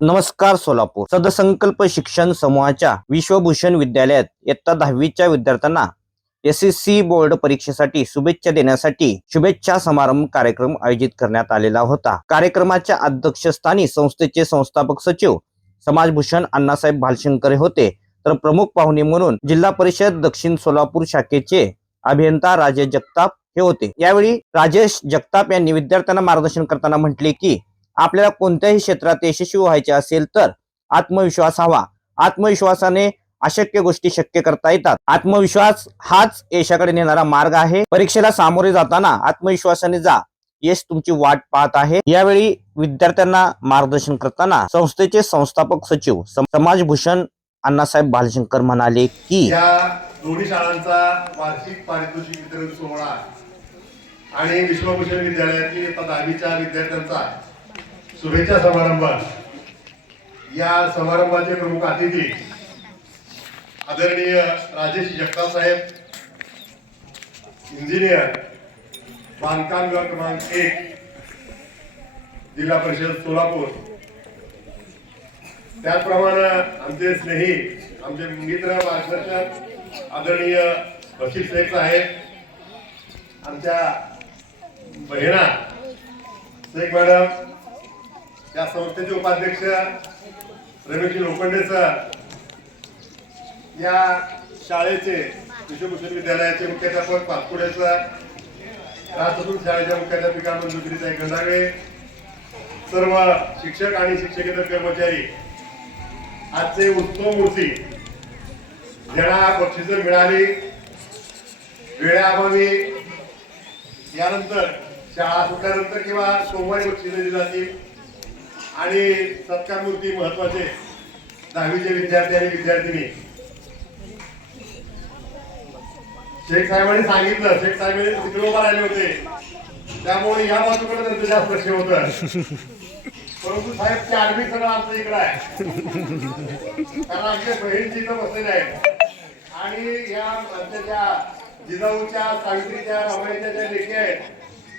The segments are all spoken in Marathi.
नमस्कार सोलापूर. सदसंकल्प शिक्षण समूहाच्या विश्वभूषण विद्यालयात इयत्ता दहावीच्या विद्यार्थ्यांना एस एस सी बोर्ड परीक्षेसाठी शुभेच्छा देण्यासाठी शुभेच्छा समारंभ कार्यक्रम आयोजित करण्यात आलेला होता. कार्यक्रमाच्या अध्यक्षस्थानी संस्थेचे संस्थापक सचिव समाजभूषण अण्णासाहेब भालशंकर होते. तर प्रमुख पाहुणे म्हणून जिल्हा परिषद दक्षिण सोलापूर शाखेचे अभियंता राजेश जगताप हे होते. यावेळी राजेश जगताप यांनी विद्यार्थ्यांना मार्गदर्शन करताना म्हटले की आपल्याला कोणत्याही क्षेत्रात यशस्वी व्हायचे असेल तर आत्मविश्वास हवा. आत्मविश्वासाने अशक्य गोष्टी शक्य करता येतात. आत्मविश्वास हाच यशाकडे नेणारा मार्ग आहे. परीक्षेला सामोरे जाताना आत्मविश्वासाने जा. यश तुमची वाट पाहत आहे. यावेळी विद्यार्थ्यांना मार्गदर्शन करताना संस्थेचे संस्थापक सचिव समाजभूषण अण्णासाहेब भालशंकर म्हणाले की या दोन्ही शाळांचा वार्षिक पारितोषिक वितरण सोहळा आणि विश्वभूषण विद्यालयातील दहावीच्या विद्यार्थ्यांचा शुभेच्छा समारंभ या समारंभाचे प्रमुख अतिथी आदरणीय राजेश जगताप साहेब इंजिनियर बांधकाम विभाग क्रमांक एक जिल्हा परिषद सोलापूर. त्याचप्रमाणे आमचे स्नेही आमचे मित्र मार्गदर्शक आदरणीय बशीर शेख साहेब आमच्या बहिणा शेख मॅडम त्या संस्थेचे उपाध्यक्ष रमेश लोखंडे सर या शाळेचे विश्वभूषण विद्यालयाचे मुख्याध्यापक पाचपुडे सर राजपूत शाळेच्या मुख्याध्यापिका मंजुगिरीताई गंधागळे सर्व शिक्षक आणि शिक्षकेतर कर्मचारी आजचे उत्तम मूर्ती ज्यांना बक्षिस मिळाली वेळाअभावी यानंतर शाळा सुटल्यानंतर किंवा सोमवारी बक्षिस दिली जातील आणि सत्कार मूर्ती महत्त्वाचे. दहावीचे विद्यार्थी आणि विद्यार्थिनी. शेख साहेबांनी सांगितलं शेख साहेबांनी तिकडे उभा राहिले होते. त्यामुळे या बाजूकडे त्यांचं जास्त लक्ष होतं. परंतु साहेब ते आर्मी सगळं आमचं इकडं आहे. कारण आमच्या बहीण जिथं बसलेले आहेत. आणि या आमच्या ज्या जिजाऊच्या सावित्रीच्या रामायच्या ज्या लेखी आहेत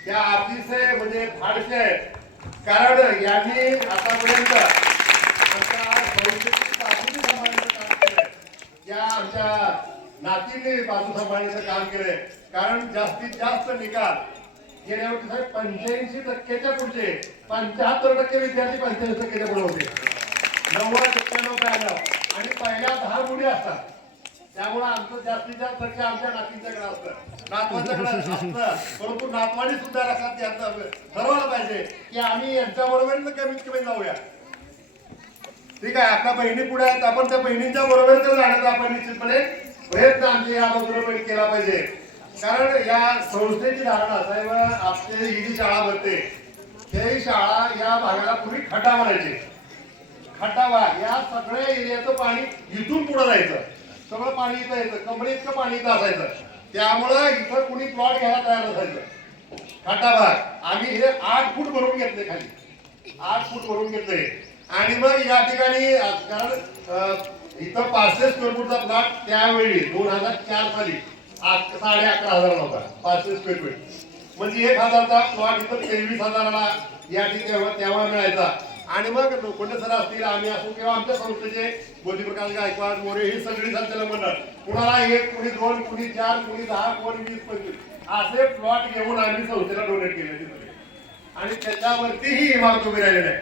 त्या अतिशय म्हणजे फारशे आहेत. कारण यांनी आतापर्यंत आमच्या संस्थेची या आमच्या नातीने बाजू सांभाळण्याचं काम केलंय. कारण जास्तीत जास्त निकाल गेल्या वर्षी साहेब पंच्याऐंशी टक्क्याच्या पुढचे पंच्याहत्तर टक्के विद्यार्थी पंच्याऐंशी टक्क्याच्या पुढे होते. नव्वद टक्क्याण्णव ब्याण्णव आणि पहिल्या दहा मुली असतात. त्यामुळे आमचं जास्तीत जास्त लक्ष आमच्या नातींच्याकडे असतं. नातवांच्याकडे असतं. परंतु नातवानी सुद्धा लक्षात घ्यायचं सर्व पाहिजे. की आम्ही यांच्या बरोबर कमीत कमी जाऊया. ठीक आहे आपल्या बहिणी पुढे आहेत. आपण त्या बहिणींच्या बरोबर तर जाण्याचा आपण निश्चितपणे प्रयत्न आमचे या बरोबर केला पाहिजे. कारण या संस्थेची धारणा साहेब आपली ही जी शाळा भरते ही शाळा या भागाला पूर्वी खटा म्हणायची. खटावा या सगळ्या एरियाचं पाणी इथून पुढे जायचं. सगळं पाणी इथं यायचं. कमळे इतकं पाणी इथं असायचं. त्यामुळं इथं कुणी प्लॉट घ्यायला तयार नसायचं. खटाभाग आम्ही हे आठ फूट भरून घेतले खाली. आठ फूट भरून घेतले. आणि मग या ठिकाणी कारण इथं पाचशे स्क्वेअर फूटचा प्लॉट त्यावेळी दोन हजार चार साली साडे अकरा हजार होता पाचशे स्क्वेअर फूट म्हणजे एक हजारचा प्लॉट इथं तेवीस हजाराला या ठिकाणी तेव्हा मिळायचा. आणि मग लोखंडे सर असतील आम्ही असू किंवा आमच्या संस्थेचे बोधीप्रकाश गायकवाड मोरे ही सगळी संचालक मंडळ. कुणाला एक कुणी दोन कुणी चार कुणी दहा कोणी वीस पंचवीस. असे प्लॉट घेऊन आम्ही संस्थेला डोनेट केले तिथे. आणि त्याच्यावरती ही इमारत उभी राहिलेली आहे.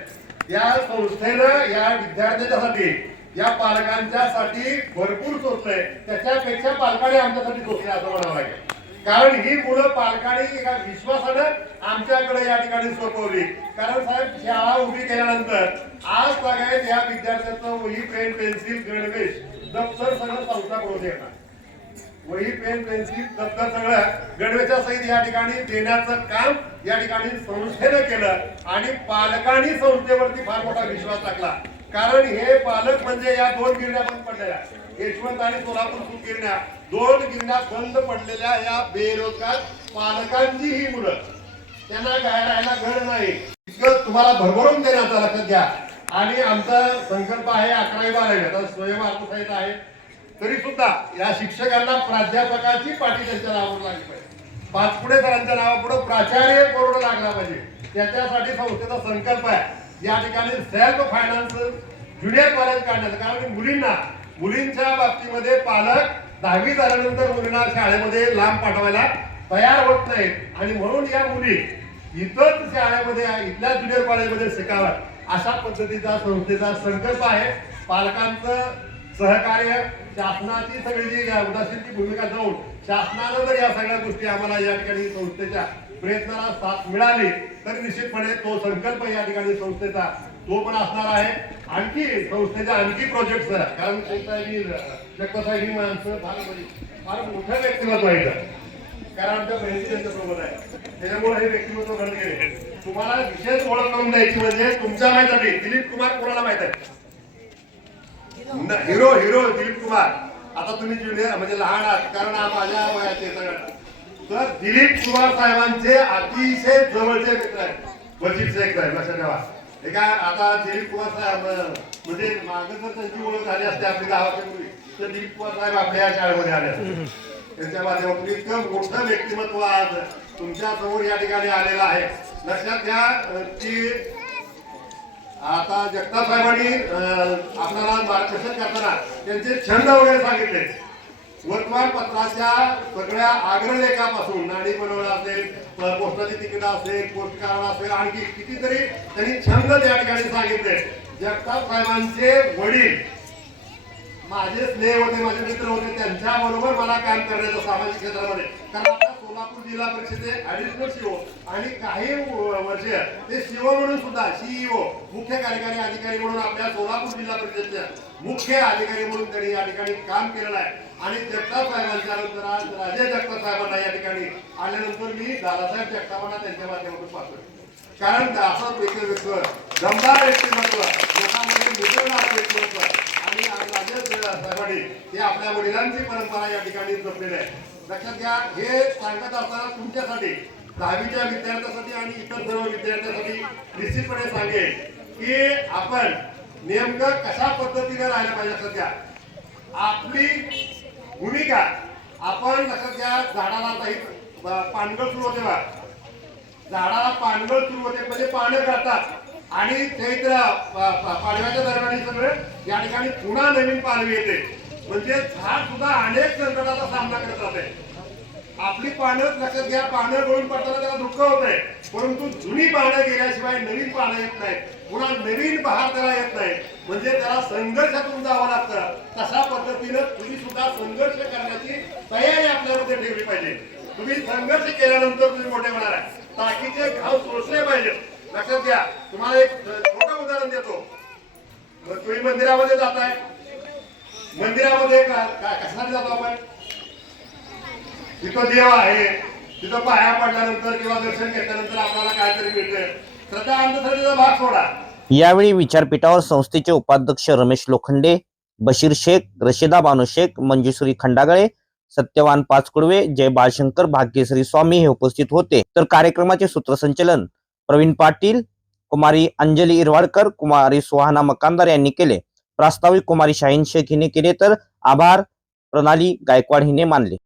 या संस्थेनं या विद्यार्थ्यांच्यासाठी या पालकांच्यासाठी भरपूर सोचलंय त्याच्यापेक्षा पालकांनी आमच्यासाठी सोचलंय असं म्हणावं लागेल. कारण ही मुलं पालकांनी एका विश्वासानं आमच्याकडे या ठिकाणी सोपवली. कारण साहेब शाळा उभी केल्यानंतर आज सगळ्यात या विद्यार्थ्यांचं वही पेन पेन्सिल गणवेश दप्तर सगळं संस्थाकडून येणार. वही पेन पेन्सिल दप्तर सगळं गणवेशा सहित या ठिकाणी देण्याचं काम या ठिकाणी संस्थेनं केलं आणि पालकांनी संस्थेवरती फार मोठा विश्वास टाकला. कारण हे पालक म्हणजे या दोन गिरण्या बंद पडलेल्या. यशवंत आणि सोलापूर सूत गिरण्या. दोन गिरण्या बंद पडलेल्या या बेरोजगार पालकांची ही मुलं. त्यांना काय राहायला घर नाही. इतकं तुम्हाला भरभरून देण्याचा लक्षात घ्या. आणि आमचा संकल्प आहे अकरावी बारावी. आता स्वयं अर्थसहित आहे. तरी सुद्धा या शिक्षकांना प्राध्यापकाची पाठी त्यांच्या नावावर लागली पाहिजे. पाचपुडेकरांच्या नावापुढे प्राचार्य बोर्ड लागला पाहिजे. त्याच्यासाठी संस्थेचा संकल्प आहे. या ठिकाणी सेल्फ फायनान्स ज्युनियर कॉलेज काढण्याचं. कारण मुलींना मुलींच्या बाबतीमध्ये पालक दहावी झाल्यानंतर मुलींना शाळेमध्ये लांब पाठवायला तयार होत नाहीत. आणि म्हणून या मुली इथंच शाळेमध्ये इथल्या ज्युनियर कॉलेजमध्ये शिकाव्यात. अशा पद्धतीचा संस्थेचा संकल्प आहे. पालकांचं सहकार्य शासनाची सगळी जी उदासीनची भूमिका जाऊन शासनानं जर या सगळ्या गोष्टी आम्हाला या ठिकाणी संस्थेच्या प्रयत्नाला साथ मिळाली तर निश्चितपणे तो संकल्प या ठिकाणी संस्थेचा तो पण असणार आहे. आणखी संस्थेच्या आणखी प्रोजेक्ट कारण कोणताही ही माणसं फार फार मोठं व्यक्तिमत्व आहे कारण आमच्या बहिणी त्यांच्यासोबत आहे. त्याच्यामुळे हे व्यक्तिमत्व घडले तुम्हाला विशेष ओळख करून द्यायची म्हणजे तुमच्या माहिती दिलीप कुमार कोणाला माहीत आहे? हिरो हिरो दिलीप कुमार आता तुम्ही ज्युनियर म्हणजे लहान आहात कारण माझ्या वयाचे सगळं. तर दिलीप कुमार साहेबांचे अतिशय जवळचे मित्र आहेत. वजीर शेख साहेब लक्षात ठेवा. हे काय आता दिलीप कुमार साहेब म्हणजे मागे जर त्यांची ओळख झाली असते आपली दहा वर्षापूर्वी तर दिलीप कुमार साहेब आपल्या या शाळेमध्ये आले असते. त्यांच्या माध्यमातून इतकं मोठं व्यक्तिमत्व आज तुमच्यासमोर या ठिकाणी आलेलं आहे. लक्षात घ्या की आता जगताप साहेबांनी आपल्याला मार्गदर्शन करताना त्यांचे छंद वगैरे सांगितले. वर्तमानपत्राच्या सगळ्या आग्रलेखापासून नाणी बनवणं असेल पोस्टाची तिकीट असेल पोस्ट असेल आणखी कितीतरी त्यांनी छंद त्या ठिकाणी सांगितले. जगताप साहेबांचे वडील माझे स्नेह होते माझे मित्र होते त्यांच्या बरोबर मला काम करण्याचं सामाजिक क्षेत्रामध्ये. कारण आता सोलापूर जिल्हा परिषदे ऍडिशनल सीओ आणि काही वर्ष ते सीओ म्हणून सुद्धा सीईओ मुख्य कार्यकारी अधिकारी म्हणून आपल्या सोलापूर जिल्हा परिषदच्या मुख्य अधिकारी म्हणून त्यांनी या ठिकाणी काम केलेलं आहे. आणि जगताप साहेबांच्या नंतर आज राजे जगताप साहेबांना या ठिकाणी आल्यानंतर मी दादासाहेब जगतापांना त्यांच्या माध्यमातून पाहतोय कारण असं व्यक्तिमत्व दमदार व्यक्तिमत्व लोकांमध्ये मिसळणारं व्यक्तिमत्व. ठिकाणी हे आपल्या वडिलांची परंपरा या ठिकाणी जपलेली आहे. लक्षात घ्या हे सांगत असताना तुमच्यासाठी दहावीच्या विद्यार्थ्यांसाठी आणि इतर सर्व विद्यार्थ्यांसाठी निश्चितपणे सांगेल की आपण नेमकं कशा पद्धतीने राहायला पाहिजे सध्या. आपली भूमिका आपण लक्षात घ्या झाडाला काही पानगळ सुरू होते बा झाडाला पानगळ सुरू होते म्हणजे पानं जातात आणि चैत्र प- पाडव्याच्या दरम्यान सगळं या ठिकाणी पुन्हा नवीन पालवी येते. म्हणजे झाड सुद्धा अनेक संकटाचा सामना करत आहे आपली पानं लक्षात घ्या पानं गळून पडताना त्याला दुःख होत आहे परंतु जुनी पानं गेल्याशिवाय नवीन पानं येत नाही पुन्हा नवीन बहार त्याला येत नाही म्हणजे त्याला संघर्षातून जावं लागतं. तशा पद्धतीनं तुम्ही सुद्धा संघर्ष करण्याची तयारी आपल्यामध्ये ठेवली पाहिजे. तुम्ही संघर्ष केल्यानंतर तुम्ही मोठे होणार आहे. टाकीचे घाव सोसले पाहिजेत लक्षात घ्या. तुम्हाला एक छोटं उदाहरण देतो. तुम्ही मंदिरामध्ये जाताय. मंदिरामध्ये का- का- कशासाठी जातो आपण? तिथं देव आहे. तिथं पाया पडल्यानंतर किंवा दर्शन घेतल्यानंतर आपल्याला काहीतरी मिळतं श्रद्धा अंधश्रद्धेचा भाग सोडा. यावेळी विचारपीठावर संस्थेचे उपाध्यक्ष रमेश लोखंडे बशीर शेख रशिदा बानू शेख मंजुश्री खंडागळे सत्यवान पाचकुडवे जय बाळशंकर भाग्यश्री स्वामी हे उपस्थित होते. तर कार्यक्रमाचे सूत्रसंचलन प्रवीण पाटील कुमारी अंजली इरवाडकर कुमारी सुहाना मकानदार यांनी केले. प्रास्ताविक कुमारी शाहीन शेख हिने केले तर आभार. प्रणाली गायकवाड हिने मानले.